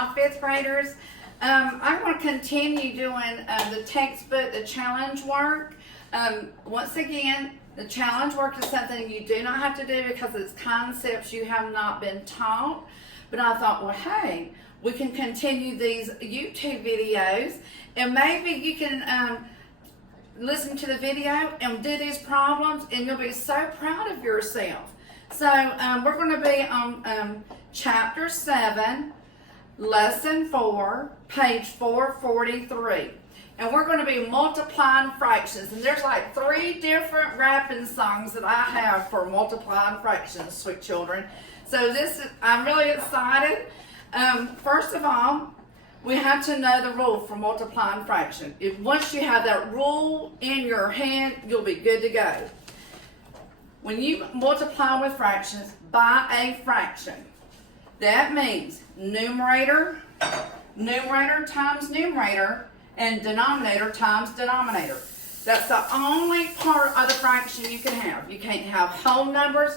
Hi, fifth graders. I'm going to continue doing the textbook, the challenge work. Once again, the challenge work is something you do not have to do because it's concepts you have not been taught. But I thought, well, hey, we can continue these YouTube videos, and maybe you can listen to the video and do these problems, and you'll be so proud of yourself. So we're going to be on Chapter 7, Lesson 4, page 443. And we're going to be multiplying fractions. And there's like 3 different rapping songs that I have for multiplying fractions, sweet children. So I'm really excited. First of all, we have to know the rule for multiplying fraction. Once you have that rule in your hand, you'll be good to go. When you multiply with fractions by a fraction, that means numerator times numerator, and denominator times denominator. That's the only part of the fraction you can have. You can't have whole numbers,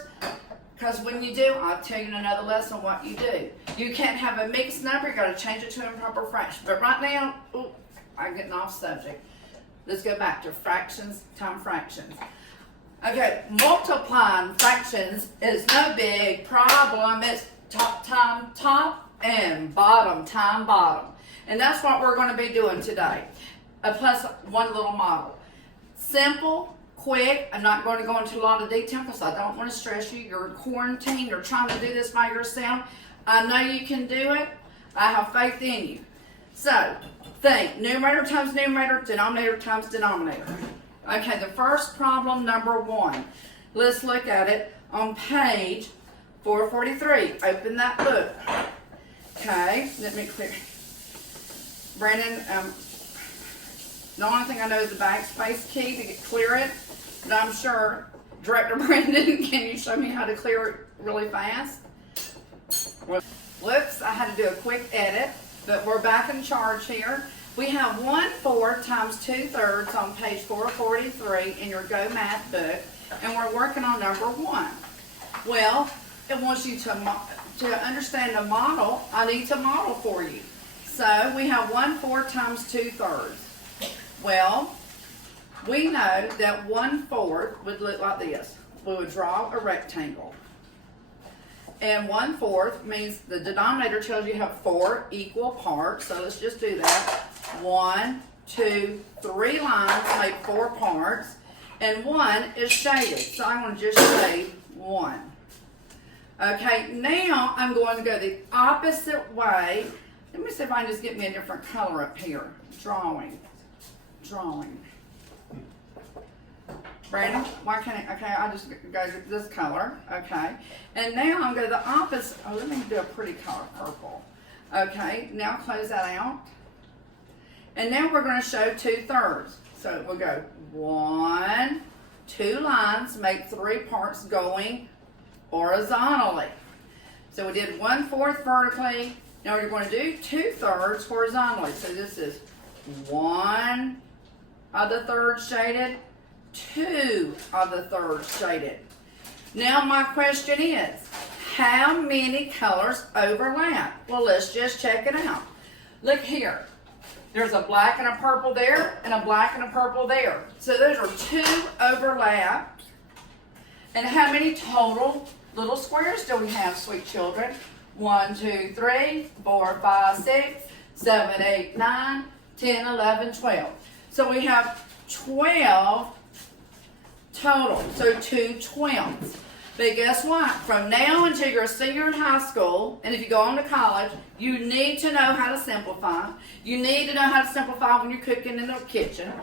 because when you do, I'll tell you in another lesson what you do. You can't have a mixed number, you got to change it to an improper fraction. But right now, I'm getting off subject. Let's go back to fractions times fractions. Okay, multiplying fractions is no big problem. It's top time top and bottom time bottom. And that's what we're going to be doing today. Plus one little model. Simple, quick. I'm not going to go into a lot of detail because I don't want to stress you. You're in quarantine. You're trying to do this by yourself. I know you can do it. I have faith in you. So, think. Numerator times numerator, denominator times denominator. Okay, the first problem, number 1. Let's look at it on page 443. Open that book. Okay, let me clear. Brandon, the only thing I know is the backspace key to clear it, but I'm sure, Director Brandon, can you show me how to clear it really fast? Whoops, I had to do a quick edit, but we're back in charge here. We have 1/4 times 2/3 on page 443 in your Go Math book, and we're working on number 1. Well, it wants you to understand the model. I need to model for you. So we have 1/4 times 2/3. Well, we know that 1/4 would look like this. We would draw a rectangle. And 1/4 means the denominator tells you have 4 equal parts. So let's just do that. 1, 2, 3 lines make 4 parts. And 1 is shaded. So I'm going to just shade 1. Okay, now I'm going to go the opposite way. Let me see if I can just get me a different color up here. Drawing. Brandon, why can't I? Okay, I'll just go this color. Okay, and now I'm going to the opposite. Oh, let me do a pretty color, purple. Okay, now close that out. And now we're going to show 2/3. So we'll go 1, 2 lines, make 3 parts going horizontally. So we did 1/4 vertically. Now we're going to do 2/3 horizontally. So this is 1 of the thirds shaded, 2 of the thirds shaded. Now my question is, how many colors overlap? Well, let's just check it out. Look here. There's a black and a purple there, and a black and a purple there. So those are 2 overlaps. And how many total little squares do we have, sweet children? 1, 2, 3, 4, 5, 6, 7, 8, 9, 10, 11, 12. So we have 12 total. So 2 12ths. But guess what? From now until you're a senior in high school, and if you go on to college, you need to know how to simplify. You need to know how to simplify when you're cooking in the kitchen,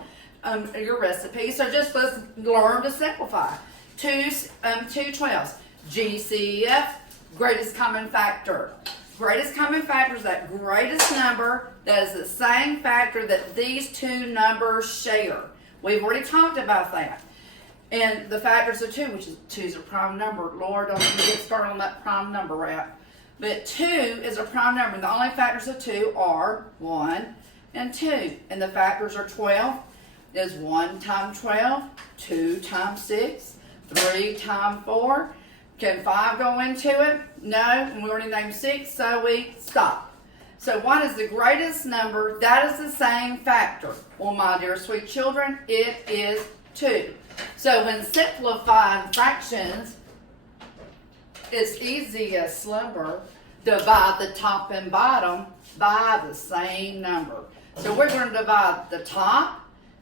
your recipe. So just let's learn to simplify. 2 12ths. GCF, greatest common factor. Greatest common factor is that greatest number that is the same factor that these 2 numbers share. We've already talked about that. And the factors of 2, which is 2 is a prime number. Lord, don't even get started on that prime number rap. But 2 is a prime number. And the only factors of 2 are 1 and 2. And the factors are 12 is 1 times 12, 2 times 6, 3 times 4. Can 5 go into it? No, and we already named 6, so we stop. So what is the greatest number that is the same factor? Well, my dear sweet children, it is 2. So when simplifying fractions, it's easiest number, divide the top and bottom by the same number. So we're going to divide the top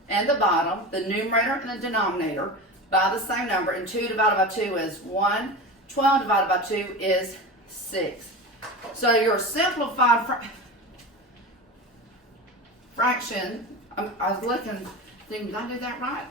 and the bottom, the numerator and the denominator, by the same number. And 2 divided by 2 is 1. 12 divided by 2 is 6. So your simplified fraction, I was looking, did I do that right?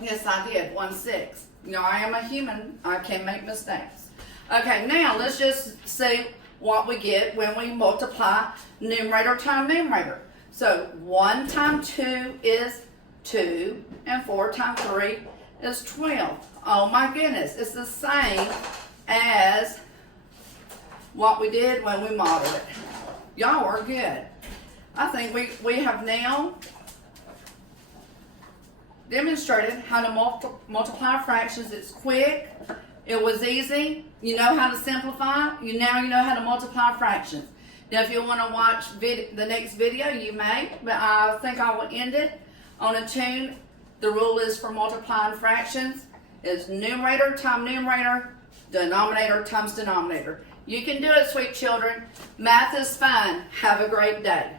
Yes, I did, 1/6. You know, I am a human, I can make mistakes. Okay, now let's just see what we get when we multiply numerator times numerator. So 1 times 2 is 2, and 4 times 3 is 12. Oh my goodness, it's the same as what we did when we modeled it. Y'all are good. I think we have now demonstrated how to multiply fractions. It's quick. It was easy. You know how to simplify. Now you know how to multiply fractions. Now if you want to watch the next video, you may, but I think I will end it on a tune. The rule is for multiplying fractions is numerator times numerator, denominator times denominator. You can do it, sweet children. Math is fun. Have a great day.